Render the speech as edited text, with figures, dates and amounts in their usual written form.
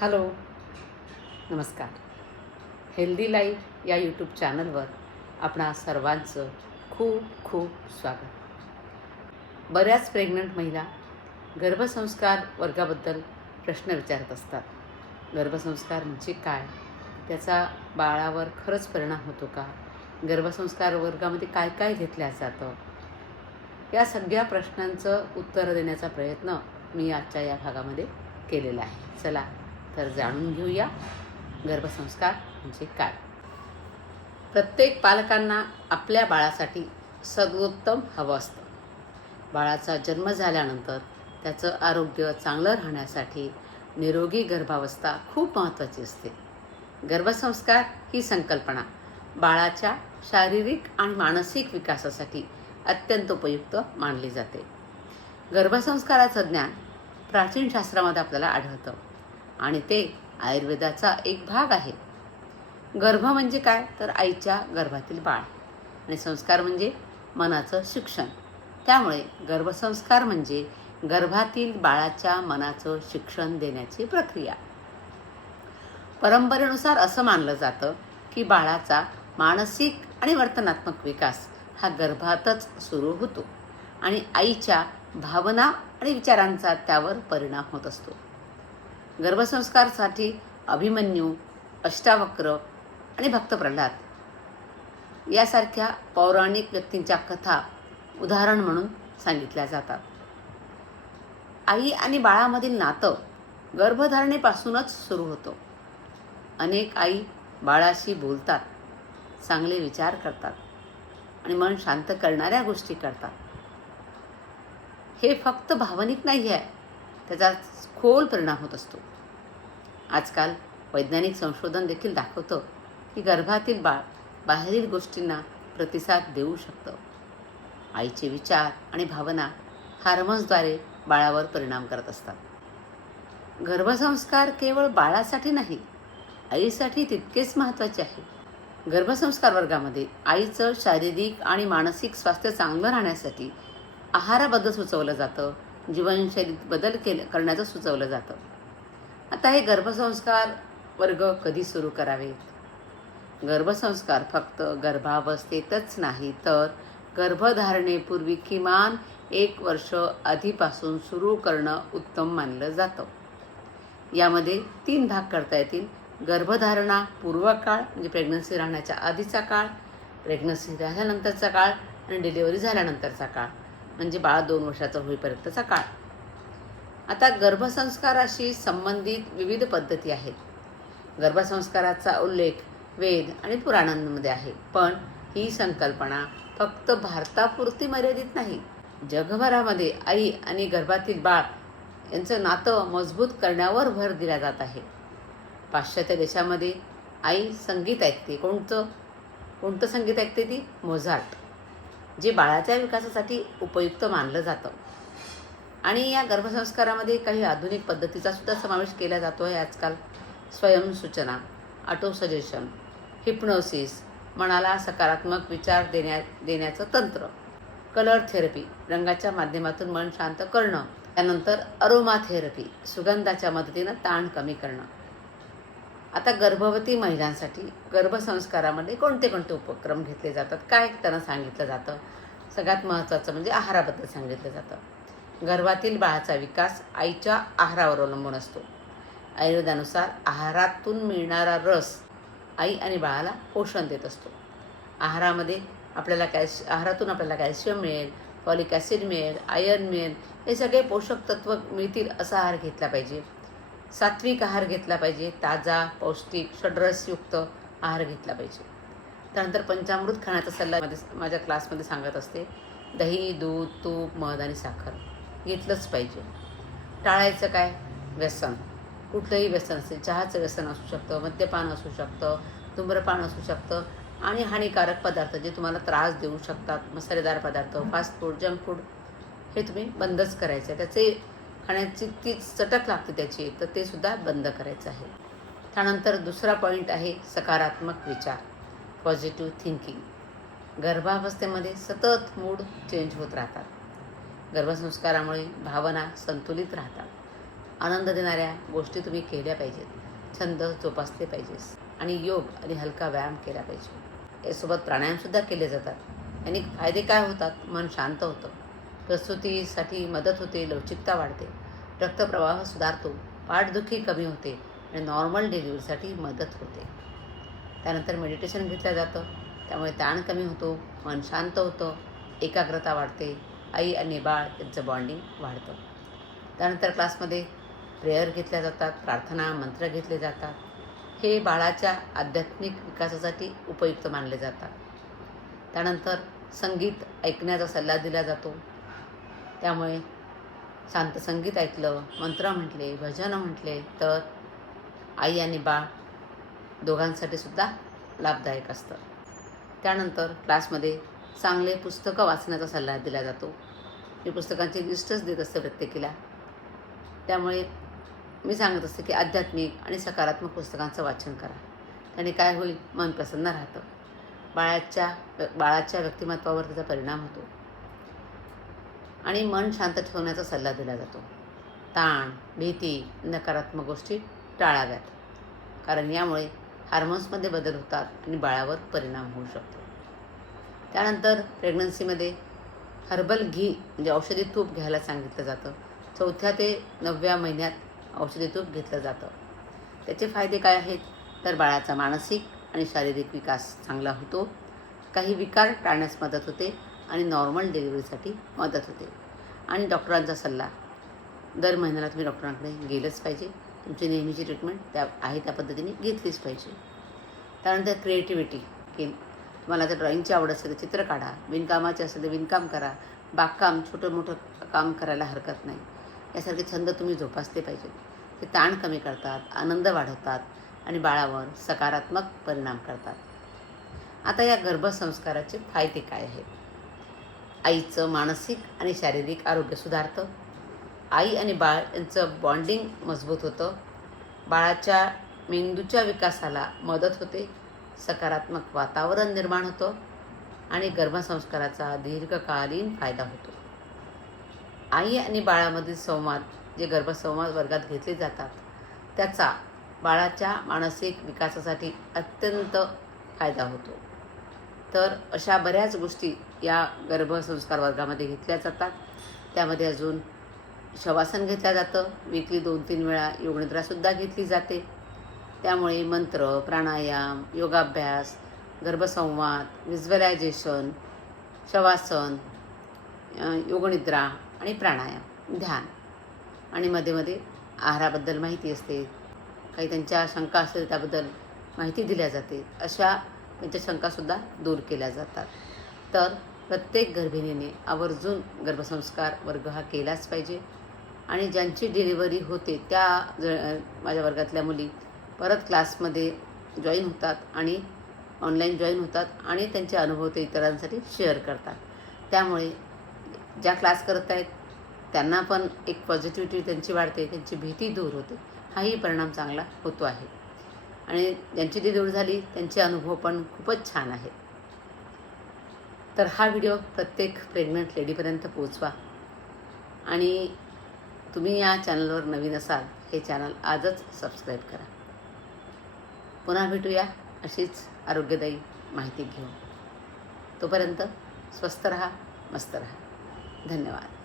Hello, नमस्कार. Healthy life या YouTube चॅनलवर आपणा सर्वांचं खूप खूप स्वागत. बऱ्याच प्रेग्नंट महिला गर्भसंस्कार वर्गाबद्दल प्रश्न विचारत असतात. गर्भसंस्कार म्हणजे काय? त्याचा बाळावर खरंच परिणाम होतो का? गर्भसंस्कार वर्गामध्ये काय काय घेतलं जातं? या सगळ्या प्रश्नांचं उत्तर देण्याचा प्रयत्न मी आजच्या या भागामध्ये केलेला आहे. चला तर जाणून घेऊया गर्भसंस्कार म्हणजे काय. प्रत्येक पालकांना आपल्या बाळासाठी सर्वोत्तम हवं असतं. बाळाचा जन्म झाल्यानंतर त्याचं आरोग्य चांगलं राहण्यासाठी निरोगी गर्भावस्था खूप महत्त्वाची असते. गर्भसंस्कार ही संकल्पना बाळाच्या शारीरिक आणि मानसिक विकासासाठी अत्यंत उपयुक्त मानली जाते. गर्भसंस्काराचं ज्ञान प्राचीन शास्त्रामध्ये आपल्याला आढळतं आणि ते आयुर्वेदाचा एक भाग आहे. गर्भ म्हणजे काय तर आईच्या गर्भातील बाळ आणि संस्कार म्हणजे मनाचं शिक्षण. त्यामुळे गर्भसंस्कार म्हणजे गर्भातील बाळाच्या मनाचं शिक्षण देण्याची प्रक्रिया. परंपरेनुसार असं मानलं जातं की बाळाचा मानसिक आणि वर्तनात्मक विकास हा गर्भातच सुरू होतो आणि आईच्या भावना आणि विचारांचा त्यावर परिणाम होत असतो. गर्भसंस्कारासाठी अभिमन्यू, अष्टावक्र आणि भक्त प्रल्हाद यासारख्या पौराणिक व्यक्तींच्या कथा उदाहरण म्हणून सांगितल्या जातात. आई आणि बाळामधील नातं गर्भधारणेपासूनच सुरू होतं. अनेक आई बाळाशी बोलतात, चांगले विचार करतात आणि मन शांत करणाऱ्या गोष्टी करतात. हे फक्त भावनिक नाही आहे, त्याचा खोल परिणाम होत असतो. आजकाल वैज्ञानिक संशोधन देखील दाखवतं की गर्भातील बाळ बाहेरील गोष्टींना प्रतिसाद देऊ शकतं. आईचे विचार आणि भावना हार्मोन्सद्वारे बाळावर परिणाम करत असतात. गर्भसंस्कार केवळ बाळासाठी नाही, आईसाठी तितकेच महत्त्वाचे आहे. गर्भसंस्कार वर्गामध्ये आईचं शारीरिक आणि मानसिक स्वास्थ्य चांगलं राहण्यासाठी आहाराबद्दल सुचवलं जातं, जीवनशैलीत बदल करण्याचं सुचवलं जातं. आता हे गर्भसंस्कार वर्ग कधी सुरू करावेत? गर्भसंस्कार फक्त गर्भावस्थेतच नाही तर गर्भधारणेपूर्वी किमान 1 वर्ष आधीपासून सुरू करणं उत्तम मानलं जातं. यामध्ये 3 भाग करता येतील. गर्भधारणा पूर्व काळ म्हणजे प्रेग्नन्सी राहण्याच्या आधीचा काळ, प्रेग्नन्सी राहिल्यानंतरचा काळ आणि डिलिव्हरी झाल्यानंतरचा काळ म्हणजे बाळ 2 वर्षाचं होईपर्यंतचा काळ. आता गर्भसंस्काराशी संबंधित विविध पद्धती आहेत. गर्भसंस्काराचा उल्लेख वेद आणि पुराणांमध्ये आहे, पण ही संकल्पना फक्त भारतापुरती मर्यादित नाही. जगभरामध्ये आई आणि गर्भातील बाळ यांचं नातं मजबूत करण्यावर भर दिला जात आहे. पाश्चात्य देशामध्ये आई संगीत ऐकते. कोणतं संगीत ऐकते? ती मोझार्ट, जे बाळाच्या विकासासाठी उपयुक्त मानलं जातं. आणि या गर्भसंस्कारामध्ये काही आधुनिक पद्धतीचा सुद्धा समावेश केला जातो आहे आजकाल. स्वयंसूचना, ऑटो सजेशन, हिप्नोसिस, मनाला सकारात्मक विचार देण्याचं तंत्र, कलर थेरपी, रंगाच्या माध्यमातून मन शांत करणं, त्यानंतर अरोमा थेरपी, सुगंधाच्या मदतीनं ताण कमी करणं. आता गर्भवती महिलांसाठी गर्भसंस्कारामध्ये कोणते कोणते उपक्रम घेतले जातात, काय त्यांना सांगितलं जातं? सगळ्यात महत्त्वाचं म्हणजे आहाराबद्दल सांगितलं जातं. गर्भातील बाळाचा विकास आईच्या आहारावर अवलंबून असतो. आयुर्वेदानुसार आहारातून मिळणारा रस आई आणि बाळाला पोषण देत असतो. आहारातून आपल्याला कॅल्शियम मिळेल, फॉलिक ॲसिड मिळेल, आयर्न मिळेल, हे सगळे पोषक तत्त्व मिळतील असा आहार घेतला पाहिजे. सात्विक आहार घेतला पाहिजे. ताजा, पौष्टिक, षड्रसयुक्त आहार घेतला पाहिजे. त्यानंतर पंचामृत खाण्याचा सल्ला माझ्या क्लासमध्ये सांगत असते. दही, दूध, तूप, मध आणि साखर घेतलंच पाहिजे. टाळायचं काय? व्यसन. कुठलंही व्यसन असेल, चहाचं व्यसन असू शकतं, मद्यपान असू शकतं, धूम्रपान असू शकतं आणि हानिकारक पदार्थ जे तुम्हाला त्रास देऊ शकतात, मसालेदार पदार्थ, फास्ट फूड, जंक फूड, हे तुम्ही बंदच करायचं आहे. त्याचे खाण्याची ती चटक लागते त्याची, तर ते सुद्धा बंद करायचं आहे. त्यानंतर दुसरा पॉईंट आहे सकारात्मक विचार, पॉझिटिव्ह थिंकिंग. गर्भावस्थेमध्ये सतत मूड चेंज होत राहतात. गर्भसंस्कारामुळे भावना संतुलित राहतात. आनंद देणाऱ्या गोष्टी तुम्ही केल्या पाहिजेत, छंद जोपासले पाहिजेस आणि योग आणि हलका व्यायाम केला पाहिजे. यासोबत प्राणायामसुद्धा केले जातात. यांनी फायदे काय होतात? मन शांत होतं, प्रसूतीसाठी मदत होते, लवचिकता वाढते, रक्तप्रवाह सुधारतो, पाठदुखी कमी होते आणि नॉर्मल डिलिव्हरीसाठी मदत होते. त्यानंतर मेडिटेशन घेतलं जातं, त्यामुळे ताण कमी होतो, मन शांत होतं, एकाग्रता वाढते, आई आणि बाळ यांचं बॉन्डिंग वाढतं. त्यानंतर क्लासमध्ये प्रेयर घेतल्या जातात, प्रार्थना मंत्र घेतले जातात. हे बाळाच्या आध्यात्मिक विकासासाठी उपयुक्त मानले जातात. त्यानंतर संगीत ऐकण्याचा सल्ला दिला जातो, त्यामुळे शांत संगीत ऐकलं, मंत्र म्हटले, भजन म्हटले तर आई आणि बाळ दोघांसाठी सुद्धा लाभदायक असतं. त्यानंतर क्लासमध्ये चांगले पुस्तकं वाचण्याचा सल्ला दिला जातो. मी पुस्तकांची लिस्टच देत असते प्रत्येकीला. त्यामुळे मी सांगत असते की आध्यात्मिक आणि सकारात्मक पुस्तकांचं वाचन करा. त्याने काय होईल? मन प्रसन्न राहतं, बाळाच्या व्यक्तिमत्वावर त्याचा परिणाम होतो आणि मन शांत ठेवण्याचा सल्ला दिला जातो. ताण, भीती, नकारात्मक गोष्टी टाळाव्यात, कारण यामुळे हार्मोन्समध्ये बदल होतात आणि बाळावर परिणाम होऊ शकतो. त्यानंतर प्रेग्नन्सीमध्ये हर्बल घी म्हणजे औषधी तूप घ्यायला सांगितलं जातं. 4थ्या ते 9व्या महिन्यात औषधी तूप घेतलं जातं. त्याचे फायदे काय आहेत? तर बाळाचा मानसिक आणि शारीरिक विकास चांगला होतो, काही विकार टाळण्यास मदत होते आणि नॉर्मल डिलिव्हरीसाठी मदत होते. आणि डॉक्टरांचा सल्ला, दर महिन्याला तुम्ही डॉक्टरांकडे गेलंच पाहिजे. तुमची नेहमीची ट्रीटमेंट त्या पद्धतीने घेतलीच पाहिजे. त्यानंतर क्रिएटिव्हिटी तुम्हाला जर ड्रॉइंगची आवड असेल तर चित्र काढा, विणकामाचे असेल तर विणकाम करा, बागकाम छोटं मोठं काम करायला हरकत नाही. यासारखे छंद तुम्ही जोपासले पाहिजेत. ते ताण कमी करतात, आनंद वाढवतात आणि बाळावर सकारात्मक परिणाम करतात. आता या गर्भसंस्काराचे फायदे काय आहेत? आईचं मानसिक आणि शारीरिक आरोग्य सुधारतं, आई आणि बाळ यांचं बॉन्डिंग मजबूत होतं, बाळाच्या मेंदूच्या विकासाला मदत होते, सकारात्मक वातावरण निर्माण होतं आणि गर्भसंस्काराचा दीर्घकालीन फायदा होतो. आई आणि बाळामधील संवाद, जे गर्भसंवाद वर्गात घेतले जातात, त्याचा बाळाच्या मानसिक विकासासाठी अत्यंत फायदा होतो. तर अशा बऱ्याच गोष्टी या गर्भसंस्कार वर्गामध्ये घेतल्या जातात. त्यामध्ये अजून शवासन घेतलं जातं, वीकली 2-3 वेळा योगनिद्रासुद्धा घेतली जाते. त्यामुळे मंत्र, प्राणायाम, योगाभ्यास, गर्भसंवाद, व्हिज्युअलायझेशन, शवासन, योगनिद्रा आणि प्राणायाम, ध्यान आणि मध्ये मध्ये आहाराबद्दल माहिती असते. काही त्यांच्या शंका असतील त्याबद्दल माहिती दिल्या जाते. अशा त्यांच्या शंकासुद्धा दूर केल्या जातात. तर प्रत्येक गर्भिणीने आवर्जून गर्भसंस्कार वर्ग हा केलाच पाहिजे. आणि ज्यांची डिलिव्हरी होते त्या माझ्या वर्गातल्या मुली परत क्लासमध्ये जॉईन होतात आणि ऑनलाईन जॉईन होतात आणि त्यांचे अनुभव ते इतरांसाठी शेअर करतात. त्यामुळे ज्या क्लास करत आहेत त्यांना पण एक पॉझिटिव्हिटी त्यांची वाढते, त्यांची भीती दूर होते. हाही परिणाम चांगला होतो आहे. आणि ज्यांची डिलिव्हरी झाली त्यांचे अनुभव पण खूपच छान आहेत. तर हा व्हिडिओ प्रत्येक प्रेग्नंट लेडीपर्यंत पोहोचवा. आणि तुम्ही या चॅनलवर नवीन असाल, हे चॅनल आजच सबस्क्राईब करा. पुन्हा भेटूया अशीच आरोग्यदायी माहिती घेऊन. तोपर्यंत स्वस्थ रहा, मस्त रहा. धन्यवाद.